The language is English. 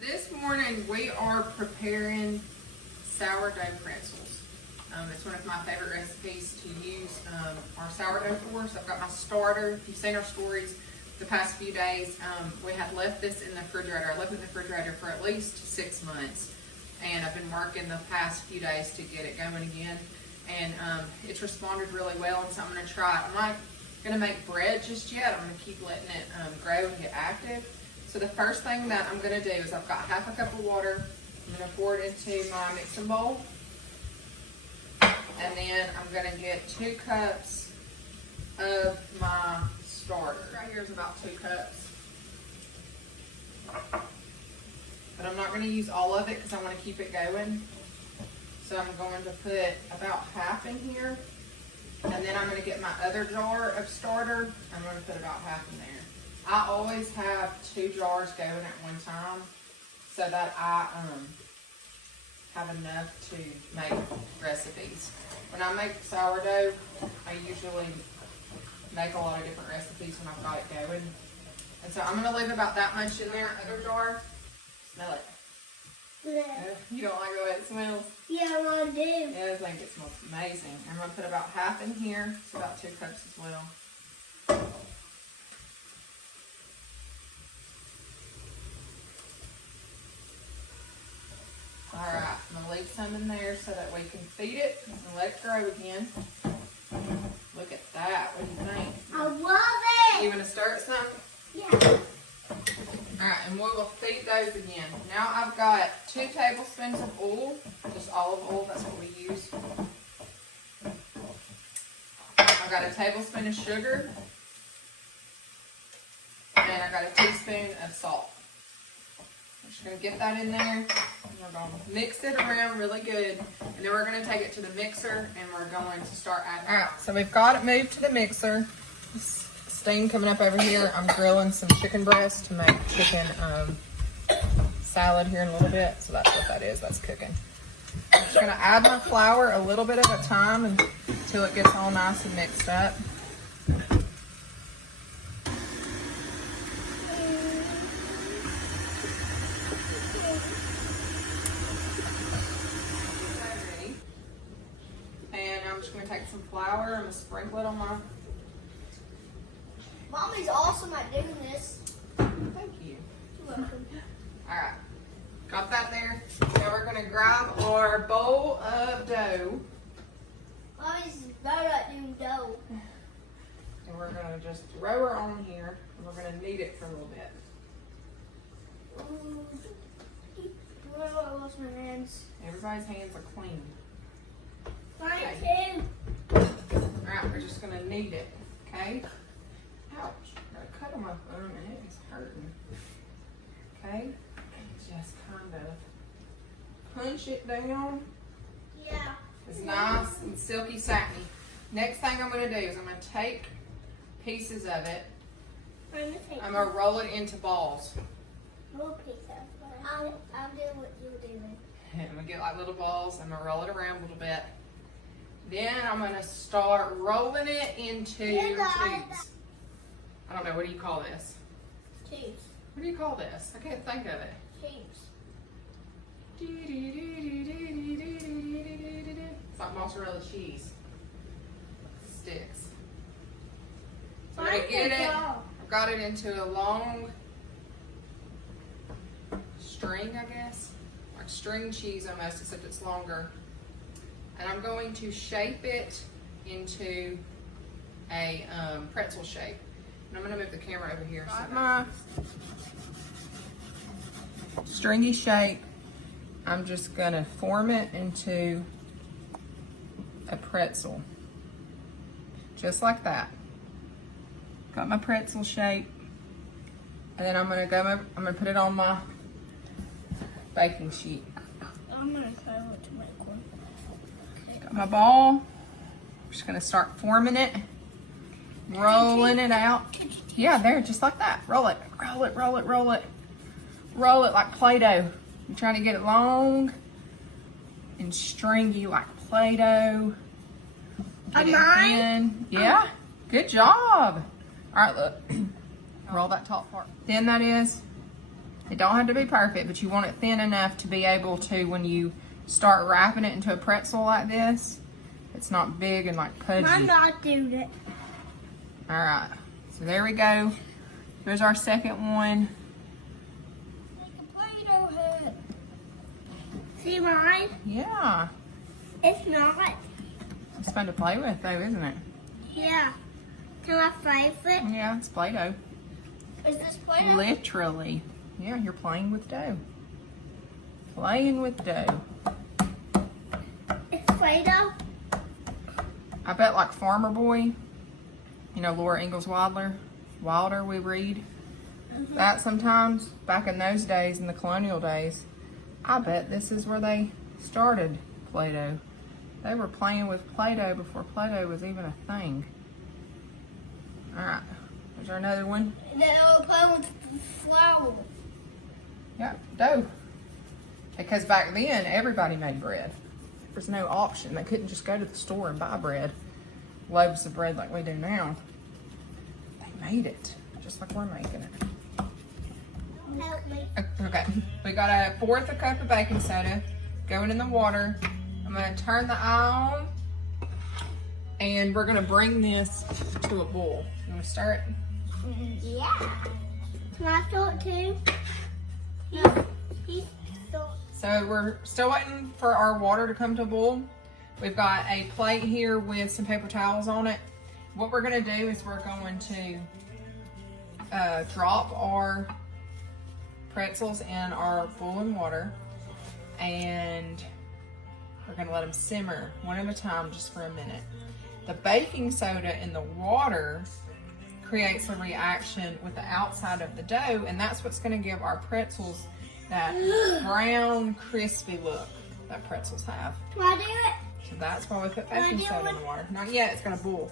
This morning we are preparing sourdough pretzels. It's one of my favorite recipes to use our sourdough for. So I've got my starter. If you've seen our stories the past few days, we have left this in the refrigerator. I left it in the refrigerator for at least 6 months. And I've been working the past few days to get it going again. And it's responded really well, and so I'm going to try it. I'm not going to make bread just yet. I'm going to keep letting it grow and get active. So the first thing that I'm going to do is I've got half a cup of water. I'm going to pour it into my mixing bowl. And then I'm going to get 2 cups of my starter. Right here is about 2 cups. But I'm not going to use all of it because I want to keep it going. So I'm going to put about half in here. And then I'm going to get my other jar of starter. I'm going to put about half in there. I always have 2 jars going at one time so that I have enough to make recipes. When I make sourdough, I usually make a lot of different recipes when I've got it going. And so I'm going to leave about that much in there. Other jar. Smell it. Yeah. You don't like the way it smells? Yeah, I do. Yeah, I think it smells amazing. I'm going to put about half in here. It's about 2 cups as well. Alright, I'm going to leave some in there so that we can feed it and let it grow again. Look at that. What do you think? I love it. You want to stir it some? Yeah. Alright, and we will feed those again. Now I've got 2 tablespoons of oil, just olive oil, that's what we use. I've got a tablespoon of sugar, and I've got a teaspoon of salt. I'm just going to get that in there, and we're going to mix it around really good, and then we're going to take it to the mixer, and we're going to start adding. Alright, so we've got it moved to the mixer. Steam coming up over here. I'm grilling some chicken breast to make chicken salad here in a little bit. So that's what that is. That's cooking. I'm just going to add my flour a little bit at a time until it gets all nice and mixed up. And I'm just going to take some flour. I'm going to sprinkle it on my... Mommy's awesome at doing this. Thank you. You're welcome. Alright, got that there. Now we're going to grab our bowl of dough. Mommy's better at doing dough. And we're going to just throw her on here. And we're going to knead it for a little bit. Ooh. Where do I wash my hands? Everybody's hands are clean. Mine too. Alright, we're just going to knead it. Okay? Ouch. Got a cut on my thumb and it is hurting. Okay? Just kind of punch it down. Yeah. It's nice and silky satiny. Next thing I'm going to do is I'm going to take pieces of it. I'm going to roll it into balls. Little piece of it. I'll do what you're doing. And I'm going to get like little balls. I'm going to roll it around a little bit. Then I'm going to start rolling it into tubes. I don't know, what do you call this? Tubes. What do you call this? I can't think of it. Tubes. It's like mozzarella cheese. Sticks. So I'm gonna get it. I've got it into a long string, I guess. Like string cheese almost, except it's longer. And I'm going to shape it into a pretzel shape. And I'm going to move the camera over here. Got my stringy shape. I'm just going to form it into a pretzel. Just like that. Got my pretzel shape. And then I'm going to put it on my baking sheet. I'm going to try what to make one. Got my ball. I'm just going to start forming it. Rolling it out. Yeah, there, just like that. Roll it, roll it, roll it, roll it. Roll it like Play-Doh. You're trying to get it long and stringy like Play-Doh. Get it thin. Yeah, good job. All right, look. Roll that top part. Thin that is. It don't have to be perfect, but you want it thin enough to be able to, when you start wrapping it into a pretzel like this, it's not big and like pudgy. I'm not doing it. All right, so there we go. Here's our second one. Like a Play-Doh head. See mine? Yeah, It's not. it's fun to play with though, isn't it? Yeah. Can I play with it? Yeah, it's Play-Doh. Is this Play-Doh? Literally. Yeah, you're playing with dough. Playing with dough. It's Play-Doh? I bet like Farmer Boy, you know, Laura Ingalls Wilder we read. That sometimes, back in those days, in the colonial days, I bet this is where they started Play-Doh. They were playing with Play-Doh before Play-Doh was even a thing. Alright, is there another one? They were playing with flour. Yep, dough. Because back then, everybody made bread. There was no option. They couldn't just go to the store and buy bread, loaves of bread like we do now. They made it, just like we're making it. Help me. Okay, we got a fourth a cup of baking soda going in the water. I'm gonna turn the eye on, and we're gonna bring this to a boil. You wanna stir it? Yeah. Can I start too? No. He start. So we're still waiting for our water to come to a boil. We've got a plate here with some paper towels on it. What we're gonna do is we're going to drop our pretzels in our boiling water, and we're gonna let them simmer one at a time just for a minute. The baking soda in the water creates a reaction with the outside of the dough, and that's what's gonna give our pretzels that brown, crispy look that pretzels have. Can I do it? So that's why we put Can I baking do soda in it? the water. Not yet, it's gonna boil.